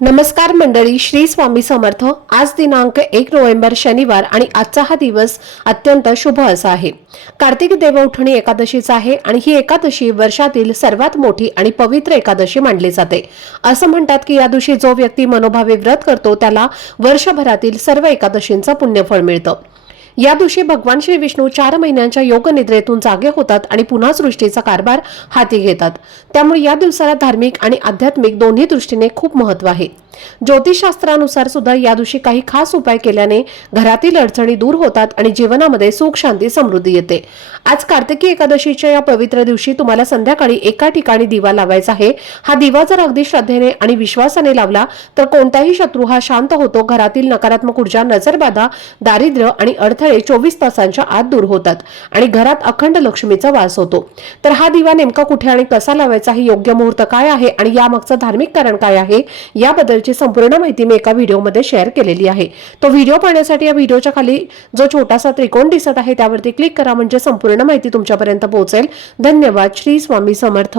नमस्कार मंडळी श्री स्वामी समर्थ. आज दिनांक एक नोव्हेंबर शनिवार आणि आजचा हा दिवस अत्यंत शुभ असा आहे. कार्तिक देवउठणी एकादशीचा आहे आणि ही एकादशी वर्षातील सर्वात मोठी आणि पवित्र एकादशी मानली जाते. असं म्हणतात की या दिवशी जो व्यक्ती मनोभावे व्रत करतो त्याला वर्षभरातील सर्व एकादशींचं पुण्यफळ मिळतं. या दिवशी भगवान श्री विष्णू चार महिन्यांच्या योग निद्रेतून जागे होतात आणि पुन्हा सृष्टीचा कारभार हाती घेतात. त्यामुळे या दिवसाला धार्मिक आणि आध्यात्मिक दोन्ही दृष्टीने खूप महत्त्व आहे. ज्योतिषशास्त्रानुसार सुद्धा या दिवशी काही खास उपाय केल्याने घरातील अडचणी दूर होतात आणि जीवनामध्ये सुख शांती समृद्धी येते. आज कार्तिकी एकादशीच्या या पवित्र दिवशी तुम्हाला संध्याकाळी एका ठिकाणी दिवा लावायचा आहे. हा दिवा जर अगदी श्रद्धेने आणि विश्वासाने लावला तर कोणताही शत्रू हा शांत होतो. घरातील नकारात्मक ऊर्जा नजरबाधा दारिद्र्य आणि अडथळे चोवीस तासांच्या आत दूर होतात आणि घरात अखंड लक्ष्मीचा वास होतो. तर हा दिवा नेमका कुठे आणि कसा लावायचा हे योग्य मुहूर्त काय आहे आणि यामागचं धार्मिक कारण काय आहे याबद्दलची संपूर्ण माहिती मी एका व्हिडिओमध्ये शेअर केलेली आहे. तो व्हिडिओ पाहण्यासाठी या व्हिडिओच्या खाली जो छोटासा त्रिकोण दिसत आहे त्यावरती क्लिक करा म्हणजे संपूर्ण माहिती तुमच्यापर्यंत पोहोचेल. धन्यवाद. श्री स्वामी समर्थ.